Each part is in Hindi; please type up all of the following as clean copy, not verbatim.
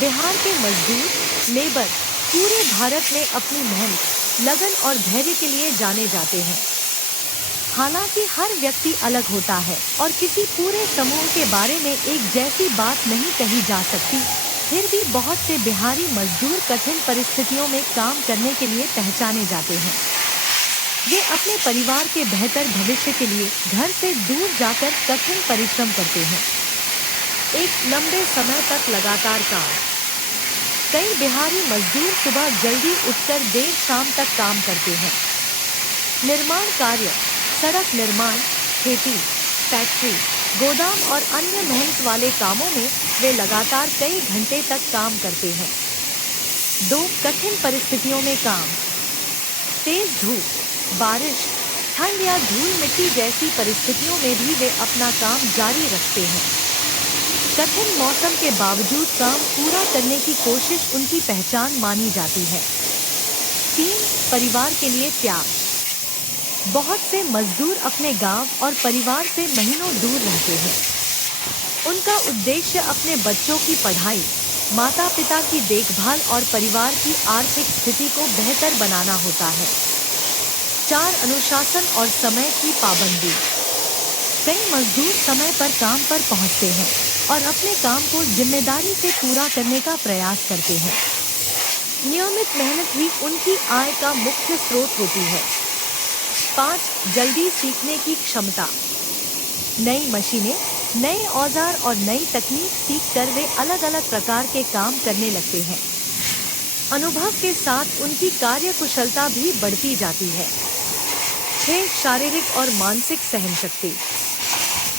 बिहार के मजदूर, लेबर पूरे भारत में अपनी मेहनत, लगन और धैर्य के लिए जाने जाते हैं। हालांकि हर व्यक्ति अलग होता है और किसी पूरे समूह के बारे में एक जैसी बात नहीं कही जा सकती, फिर भी बहुत से बिहारी मजदूर कठिन परिस्थितियों में काम करने के लिए पहचाने जाते हैं। वे अपने परिवार के बेहतर भविष्य के लिए घर से दूर जाकर कठिन परिश्रम करते हैं। एक लंबे समय तक लगातार काम। कई बिहारी मजदूर सुबह जल्दी उठकर देर शाम तक काम करते हैं। निर्माण कार्य, सड़क निर्माण, खेती, फैक्ट्री, गोदाम और अन्य मेहनत वाले कामों में वे लगातार कई घंटे तक काम करते हैं। 2. कठिन परिस्थितियों में काम। तेज धूप, बारिश, ठंड या धूल मिट्टी जैसी परिस्थितियों में भी वे अपना काम जारी रखते हैं। कठिन मौसम के बावजूद काम पूरा करने की कोशिश उनकी पहचान मानी जाती है। 3. परिवार के लिए त्याग। बहुत से मजदूर अपने गांव और परिवार से महीनों दूर रहते हैं। उनका उद्देश्य अपने बच्चों की पढ़ाई, माता पिता की देखभाल और परिवार की आर्थिक स्थिति को बेहतर बनाना होता है। 4. अनुशासन और समय की पाबंदी। कई मजदूर समय पर काम पर पहुंचते हैं और अपने काम को जिम्मेदारी से पूरा करने का प्रयास करते हैं। नियमित मेहनत ही उनकी आय का मुख्य स्रोत होती है। 5. जल्दी सीखने की क्षमता। नई मशीनें, नए औजार और नई तकनीक सीखकर वे अलग अलग प्रकार के काम करने लगते हैं। अनुभव के साथ उनकी कार्य कुशलता भी बढ़ती जाती है। 6. शारीरिक और मानसिक सहनशक्ति।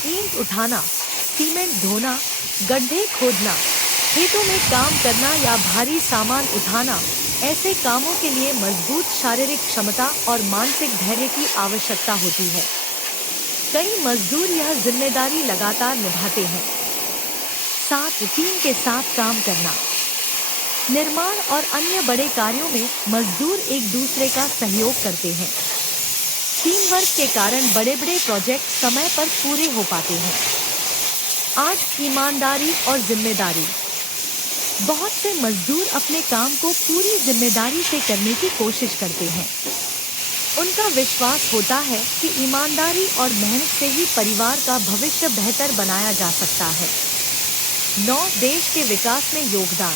ईंट उठाना, सीमेंट ढोना, गड्ढे खोदना, खेतों में काम करना या भारी सामान उठाना, ऐसे कामों के लिए मजबूत शारीरिक क्षमता और मानसिक धैर्य की आवश्यकता होती है। कई मजदूर यह जिम्मेदारी लगातार निभाते हैं। 7. टीम के साथ काम करना। निर्माण और अन्य बड़े कार्यों में मजदूर एक दूसरे का सहयोग करते हैं। टीम वर्क के कारण बड़े-बड़े प्रोजेक्ट समय पर पूरे हो पाते हैं। 8. ईमानदारी और जिम्मेदारी। बहुत से मजदूर अपने काम को पूरी जिम्मेदारी से करने की कोशिश करते हैं। उनका विश्वास होता है कि ईमानदारी और मेहनत से ही परिवार का भविष्य बेहतर बनाया जा सकता है। 9. देश के विकास में योगदान।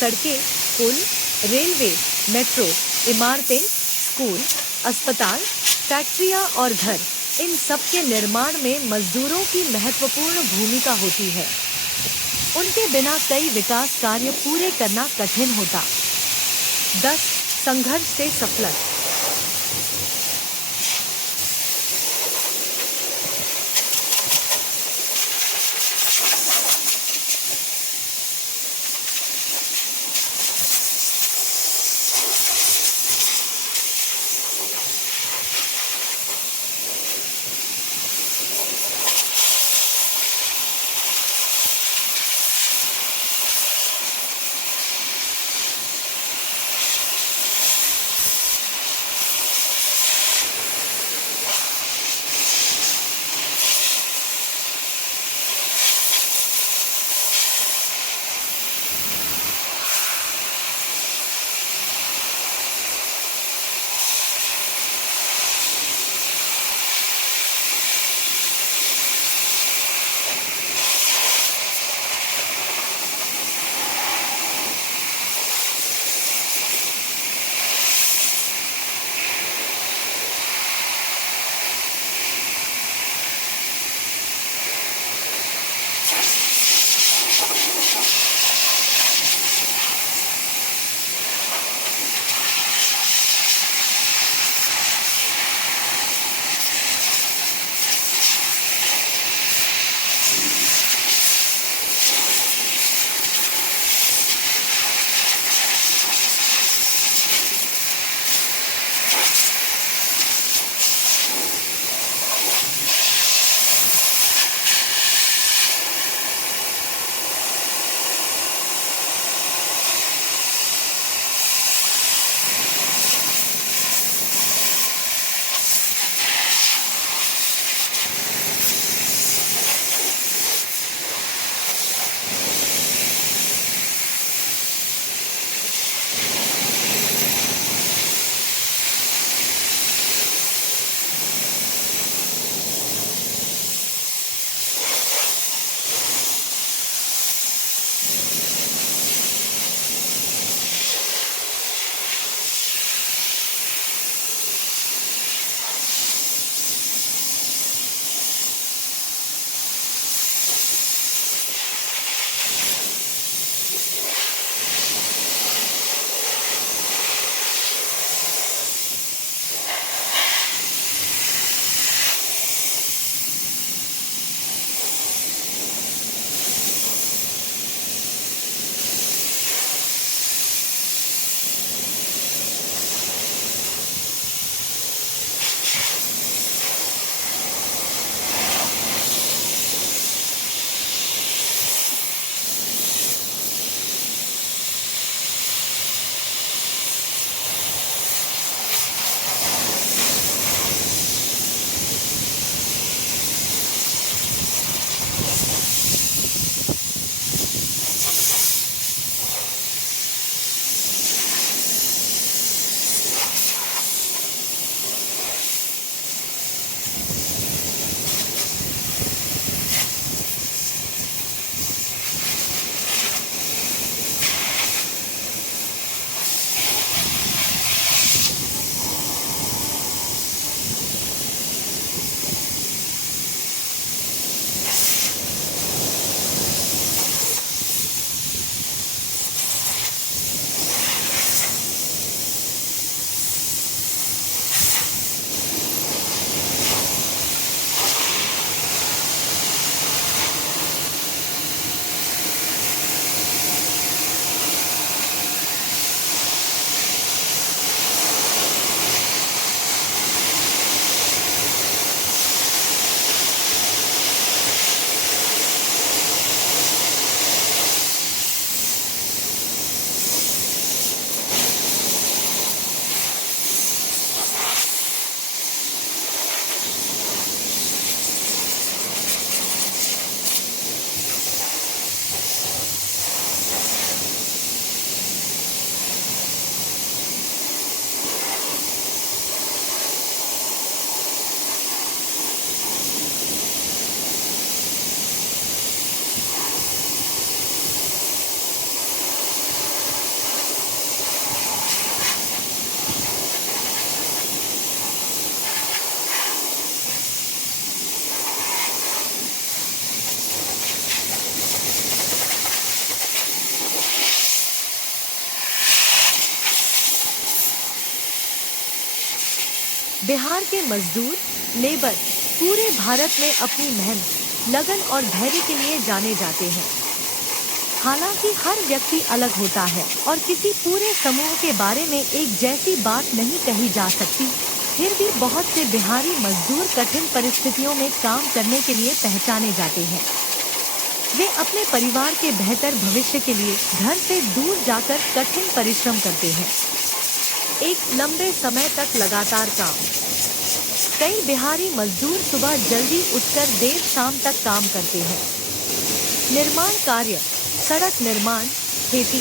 सड़कें, पुल, रेलवे, मेट्रो, इमारतें, स्कूल, अस्पताल, फैक्ट्रियां और घर, इन सब के निर्माण में मजदूरों की महत्वपूर्ण भूमिका होती है। उनके बिना कई विकास कार्य पूरे करना कठिन होता। 10. संघर्ष से सफलता। बिहार के मजदूर लेबर पूरे भारत में अपनी मेहनत, लगन और धैर्य के लिए जाने जाते हैं। हालांकि हर व्यक्ति अलग होता है और किसी पूरे समूह के बारे में एक जैसी बात नहीं कही जा सकती, फिर भी बहुत से बिहारी मजदूर कठिन परिस्थितियों में काम करने के लिए पहचाने जाते हैं। वे अपने परिवार के बेहतर भविष्य के लिए घर से दूर जाकर कठिन परिश्रम करते हैं। एक लंबे समय तक लगातार काम। कई बिहारी मजदूर सुबह जल्दी उठकर देर शाम तक काम करते हैं। निर्माण कार्य, सड़क निर्माण, खेती,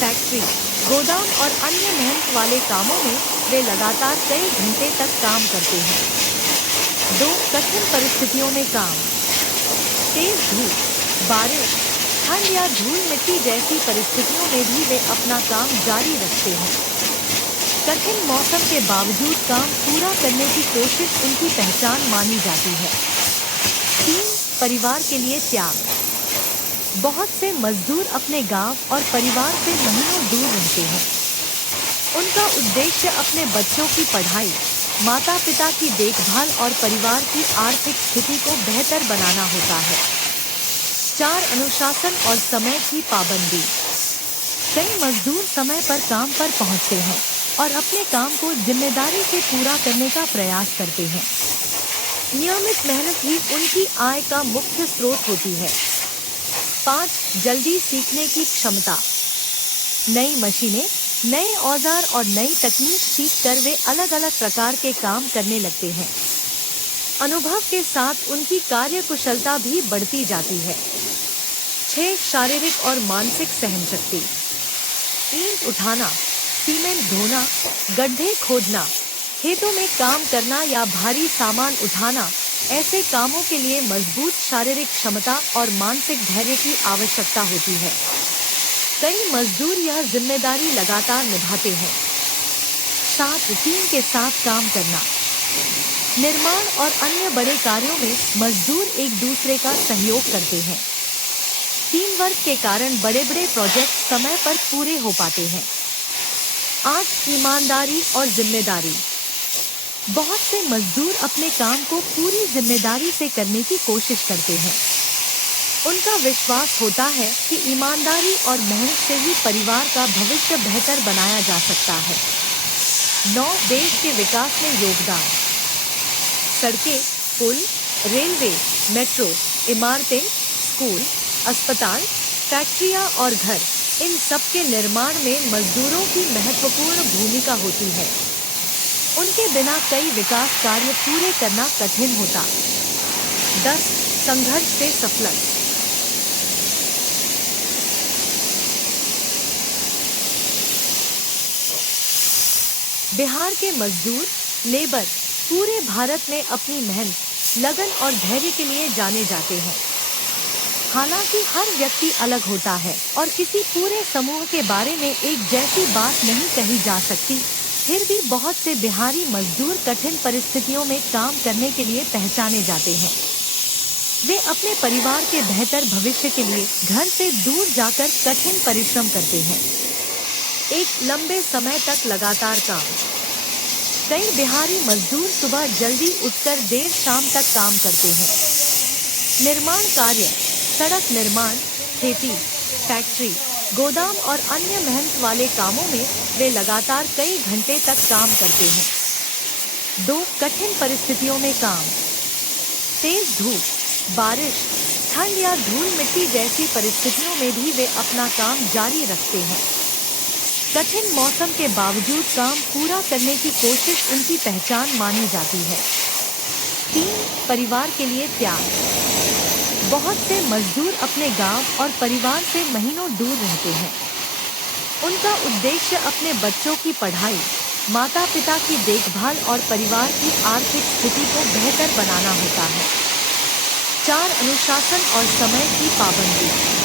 फैक्ट्री, गोदाम और अन्य मेहनत वाले कामों में वे लगातार कई घंटे तक काम करते हैं। 2. कठिन परिस्थितियों में काम। तेज धूप, बारिश, ठंड या धूल मिट्टी जैसी परिस्थितियों में भी वे अपना काम जारी रखते हैं। कठिन मौसम के बावजूद काम पूरा करने की कोशिश उनकी पहचान मानी जाती है। 3. परिवार के लिए त्याग। बहुत से मजदूर अपने गांव और परिवार से महीनों दूर रहते हैं। उनका उद्देश्य अपने बच्चों की पढ़ाई, माता पिता की देखभाल और परिवार की आर्थिक स्थिति को बेहतर बनाना होता है। 4. अनुशासन और समय की पाबंदी। कई मजदूर समय पर काम पर पहुंचते हैं और अपने काम को जिम्मेदारी से पूरा करने का प्रयास करते हैं। नियमित मेहनत ही उनकी आय का मुख्य स्रोत होती है। 5. जल्दी सीखने की क्षमता। नई मशीनें, नए औजार और नई तकनीक सीखकर वे अलग अलग प्रकार के काम करने लगते हैं। अनुभव के साथ उनकी कार्य कुशलता भी बढ़ती जाती है। 6. शारीरिक और मानसिक सहनशक्ति। ईंट उठाना, सीमेंट ढोना, गड्ढे खोदना, खेतों में काम करना या भारी सामान उठाना, ऐसे कामों के लिए मजबूत शारीरिक क्षमता और मानसिक धैर्य की आवश्यकता होती है। कई मजदूर यह जिम्मेदारी लगातार निभाते हैं। 7. टीम के साथ काम करना। निर्माण और अन्य बड़े कार्यों में मजदूर एक दूसरे का सहयोग करते हैं। टीम वर्क के कारण बड़े-बड़े प्रोजेक्ट समय पर पूरे हो पाते हैं। 8. ईमानदारी और जिम्मेदारी। बहुत से मजदूर अपने काम को पूरी जिम्मेदारी से करने की कोशिश करते हैं। उनका विश्वास होता है कि ईमानदारी और मेहनत से ही परिवार का भविष्य बेहतर बनाया जा सकता है। 9. देश के विकास में योगदान। सड़कें, पुल, रेलवे, मेट्रो, इमारतें, स्कूल, अस्पताल, फैक्ट्रियां और घर, इन सब के निर्माण में मजदूरों की महत्वपूर्ण भूमिका होती है। उनके बिना कई विकास कार्य पूरे करना कठिन होता। 10. संघर्ष से सफलता। बिहार के मजदूर लेबर पूरे भारत में अपनी मेहनत, लगन और धैर्य के लिए जाने जाते हैं। हालांकि हर व्यक्ति अलग होता है और किसी पूरे समूह के बारे में एक जैसी बात नहीं कही जा सकती, फिर भी बहुत से बिहारी मजदूर कठिन परिस्थितियों में काम करने के लिए पहचाने जाते हैं। वे अपने परिवार के बेहतर भविष्य के लिए घर से दूर जाकर कठिन परिश्रम करते हैं। एक लंबे समय तक लगातार काम। कई बिहारी मजदूर सुबह जल्दी उठकर देर शाम तक काम करते हैं। निर्माण कार्य, सड़क निर्माण, खेती, फैक्ट्री, गोदाम और अन्य मेहनत वाले कामों में वे लगातार कई घंटे तक काम करते हैं। 2. कठिन परिस्थितियों में काम। तेज धूप, बारिश, ठंड या धूल मिट्टी जैसी परिस्थितियों में भी वे अपना काम जारी रखते हैं। कठिन मौसम के बावजूद काम पूरा करने की कोशिश उनकी पहचान मानी जाती है। 3. परिवार के लिए त्याग। बहुत से मजदूर अपने गांव और परिवार से महीनों दूर रहते हैं। उनका उद्देश्य अपने बच्चों की पढ़ाई, माता पिता की देखभाल और परिवार की आर्थिक स्थिति को बेहतर बनाना होता है। 4. अनुशासन और समय की पाबंदी।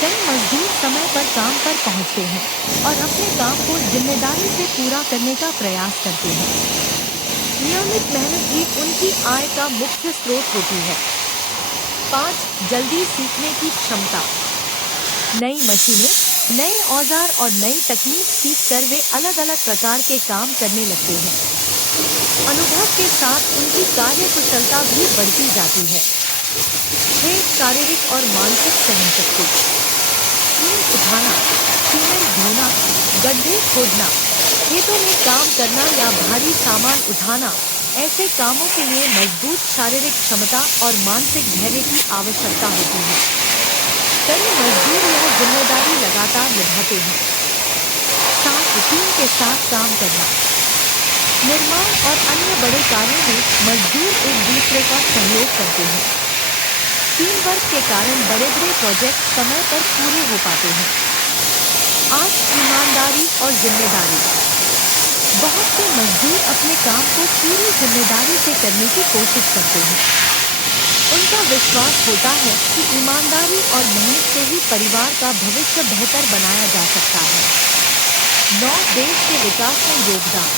कई मजदूर समय पर काम पर पहुंचते हैं और अपने काम को जिम्मेदारी से पूरा करने का प्रयास करते हैं। नियमित मेहनत ही उनकी आय का मुख्य स्रोत होती है। 5. जल्दी सीखने की क्षमता। नई मशीनें, नए औजार और नई तकनीक सीखकर वे अलग अलग प्रकार के काम करने लगते हैं। अनुभव के साथ उनकी कार्य कुशलता भी बढ़ती जाती है। 6. शारीरिक और मानसिक सहनशक्ति। ईंट उठाना, सीमेंट ढोना, गड्ढे खोदना, खेतों में काम करना या भारी सामान उठाना, ऐसे कामों के लिए मजबूत शारीरिक क्षमता और मानसिक धैर्य की आवश्यकता होती है। कई मजदूर यह जिम्मेदारी लगातार निभाते हैं। 7. टीम के साथ काम करना। निर्माण और अन्य बड़े कार्यों में मजदूर एक दूसरे का सहयोग करते हैं। टीम वर्क के कारण बड़े-बड़े प्रोजेक्ट समय पर पूरे हो पाते हैं। 8. ईमानदारी और जिम्मेदारी। बहुत से मजदूर अपने काम को पूरी जिम्मेदारी से करने की कोशिश करते हैं। उनका विश्वास होता है कि ईमानदारी और मेहनत से ही परिवार का भविष्य बेहतर बनाया जा सकता है। 9. देश के विकास में योगदान।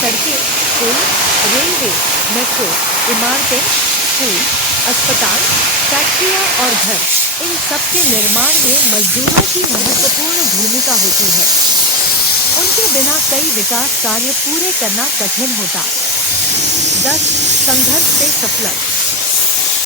सड़कें, पुल, रेलवे, मेट्रो, इमारतें, स्कूल, अस्पताल, फैक्ट्रियां और घर, इन सब के निर्माण में मजदूरों की महत्वपूर्ण भूमिका होती है। उनके बिना कई विकास कार्य पूरे करना कठिन होता। 10. संघर्ष से सफलता।